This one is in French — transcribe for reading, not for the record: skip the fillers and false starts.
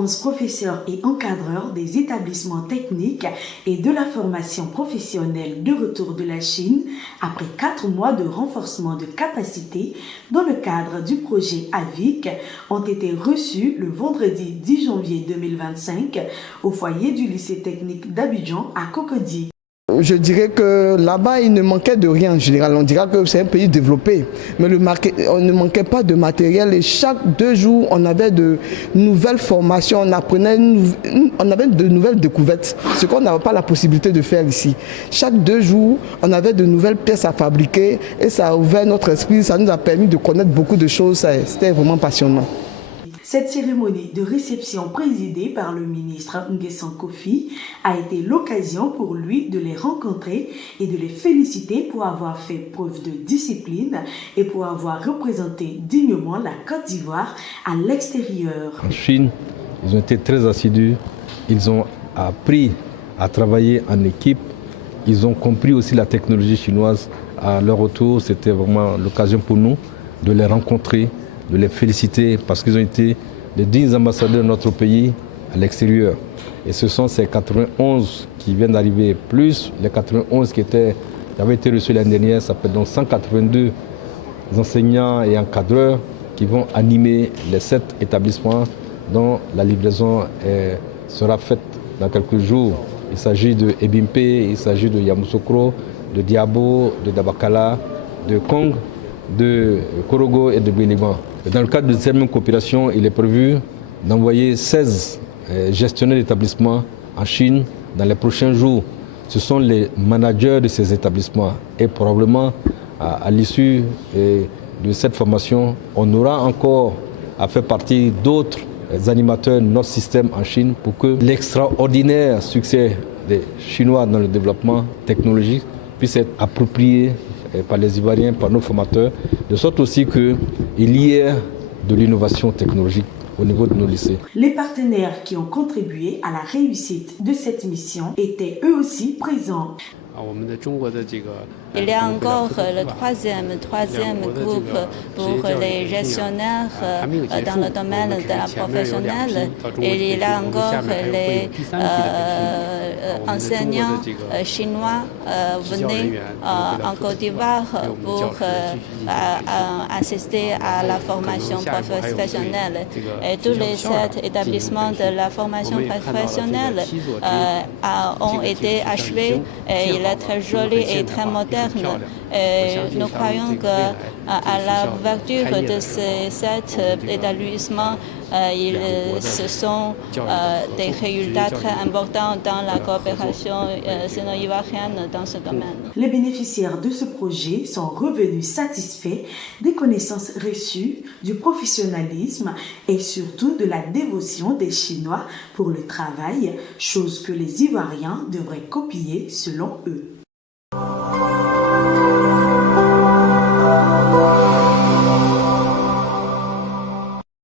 11 professeurs et encadreurs des établissements techniques et de la formation professionnelle de retour de la Chine après 4 mois de renforcement de capacité dans le cadre du projet AVIC ont été reçus le vendredi 10 janvier 2025 au foyer du lycée technique d'Abidjan à Cocody. Je dirais que là-bas, il ne manquait de rien en général. On dirait que c'est un pays développé, mais on ne manquait pas de matériel et chaque 2 jours, on avait de nouvelles formations, on avait de nouvelles découvertes, ce qu'on n'avait pas la possibilité de faire ici. Chaque 2 jours, on avait de nouvelles pièces à fabriquer et ça a ouvert notre esprit, ça nous a permis de connaître beaucoup de choses, c'était vraiment passionnant. Cette cérémonie de réception présidée par le ministre Nguessan Kofi a été l'occasion pour lui de les rencontrer et de les féliciter pour avoir fait preuve de discipline et pour avoir représenté dignement la Côte d'Ivoire à l'extérieur. En Chine, ils ont été très assidus, ils ont appris à travailler en équipe, ils ont compris aussi la technologie chinoise. À leur retour, c'était vraiment l'occasion pour nous de les rencontrer, de les féliciter parce qu'ils ont été les dignes ambassadeurs de notre pays à l'extérieur. Et ce sont ces 91 qui viennent d'arriver, plus les 91 qui avaient été reçus l'année dernière, ça fait donc 182 enseignants et encadreurs qui vont animer les 7 établissements dont la livraison sera faite dans quelques jours. Il s'agit de Ebimpe, il s'agit de Yamoussoukro, de Diabo, de Dabakala, de Kong, de Korogo et de Béliban. Dans le cadre de cette même coopération, il est prévu d'envoyer 16 gestionnaires d'établissements en Chine dans les prochains jours. Ce sont les managers de ces établissements et probablement à l'issue de cette formation, on aura encore à faire partie d'autres animateurs de notre système en Chine pour que l'extraordinaire succès des Chinois dans le développement technologique puisse être approprié par les Ivoiriens, par nos formateurs, de sorte aussi qu'il y ait de l'innovation technologique au niveau de nos lycées. Les partenaires qui ont contribué à la réussite de cette mission étaient eux aussi présents. Il y a encore le troisième groupe pour les gestionnaires dans le domaine de la professionnelle. Et il y a encore les enseignants chinois venus en Côte d'Ivoire pour assister à la formation professionnelle. Et tous les 7 établissements de la formation professionnelle ont été achevés. Et il est très joli et très moderne. Nous croyons qu'à l'ouverture de ces 7 établissements, ce sont des résultats très importants dans la coopération sino-ivoirienne dans ce domaine. Les bénéficiaires de ce projet sont revenus satisfaits des connaissances reçues, du professionnalisme et surtout de la dévotion des Chinois pour le travail, chose que les Ivoiriens devraient copier selon eux.